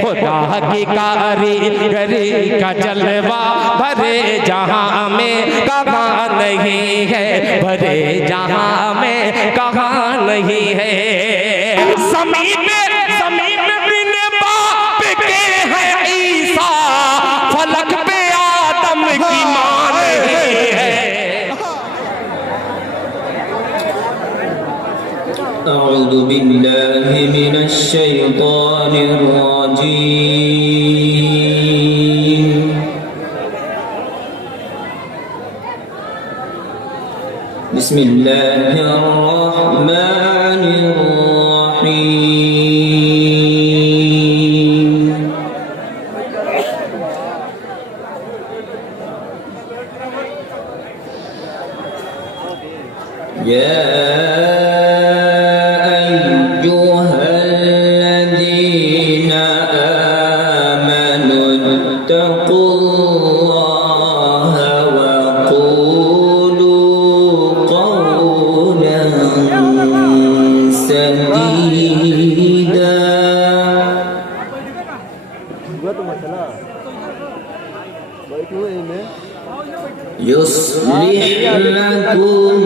खुदा की कारीगरी का जलवा भरे जहां में कहाँ नहीं है, भरे जहां में कहाँ नहीं है। ज़मीन बिन बाप के है ईसा, फलक पे आदम की मां नहीं है। أعوذ بالله من الشيطان الرجيم بسم الله الرحمن الرحيم يا يصلح لكم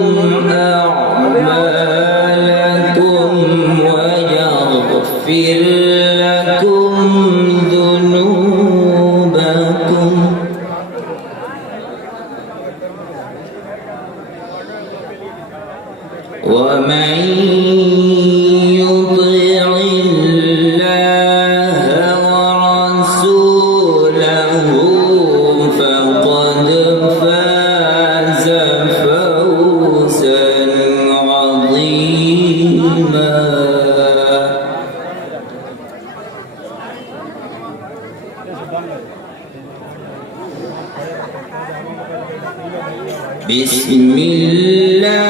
أعمالكم ويغفر لكم ذنوبكم ومن يطع الله ورسوله فقد فاز فوزا عظيما. بسم الله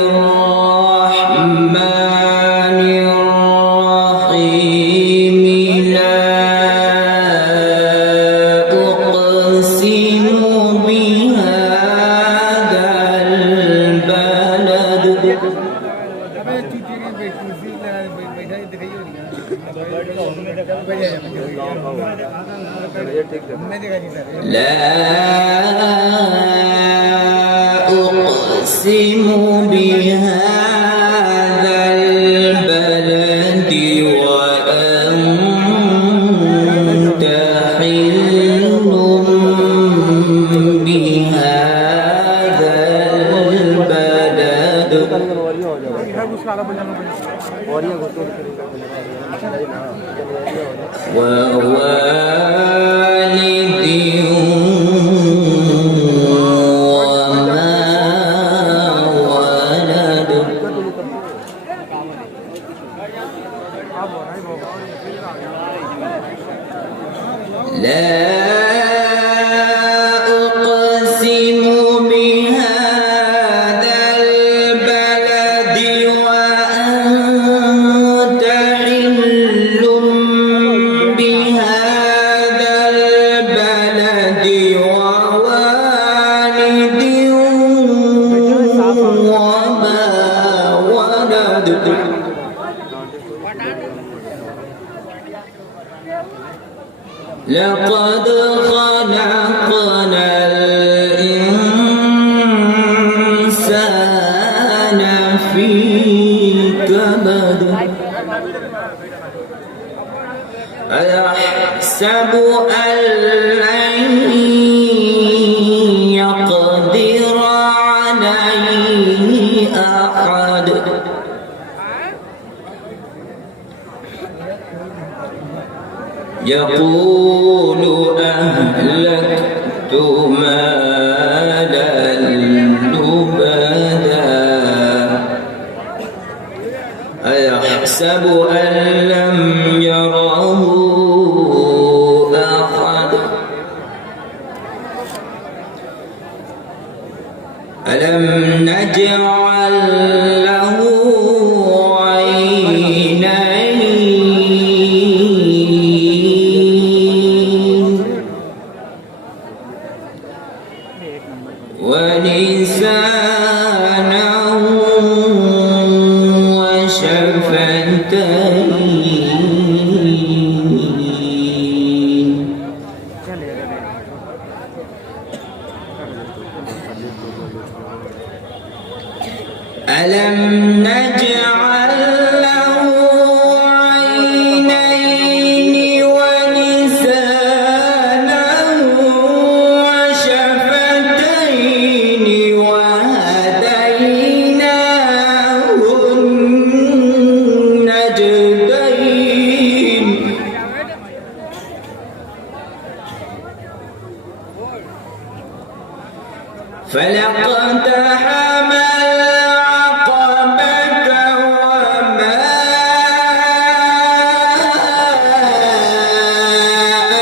الرحمن الرحيم لا أقسم بهذا البلد لا أقسم بهذا البلد وأنت حل بهذا البلد ووالد وما ولد لا أقسم بهذا البلد وأنت حل بهذا البلد ووالد وما ولد لقد خلقنا الإنسان في كبد أيحسب أن لن يقدر عليه أحد يقول أهلكت مالا لبدا أيحسب أن لم يره أحد ألم نجعل له ولسانا وشفتين فلاقتحم العقبة وما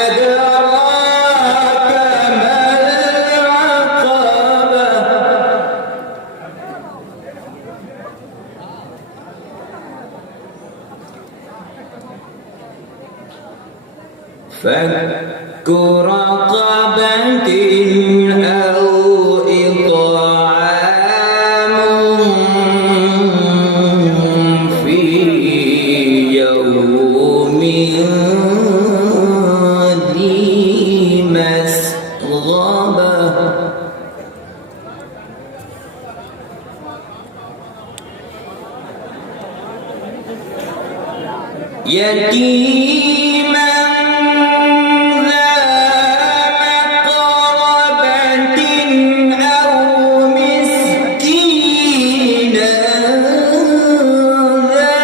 أدراك ما العقبة فك رقبة أو إطعام في يوم ذي مسغبة يتيما ذا مقربة أو مسكينا ذا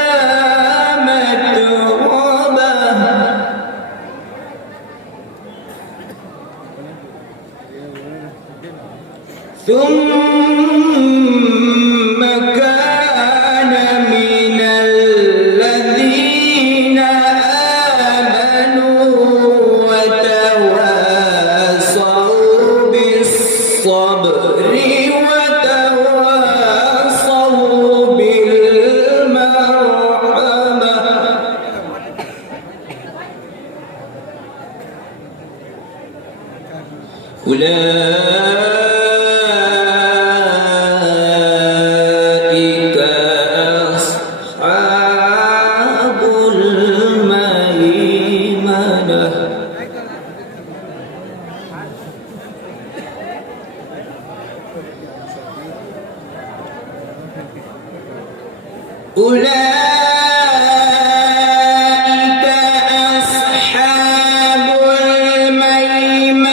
متربة ثم كان من الذين آمنوا وتواصوا بالصبر وتواصوا بالمرحمة أولئك أصحاب الميمنة أولئك أصحاب الميمنة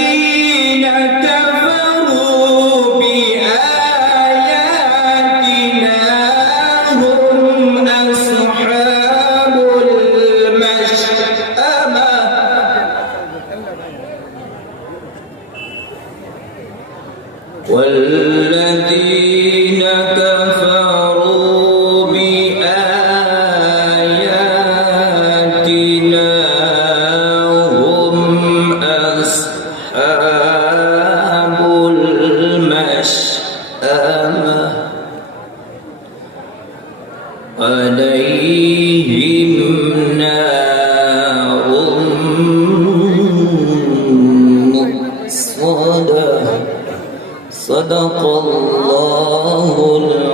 والذين كفروا بآياتنا هم أصحاب المشأمة والذين كفروا بآياتنا هم أصحاب المشأمة عليهم نار مؤصدة صدق الله العظيم.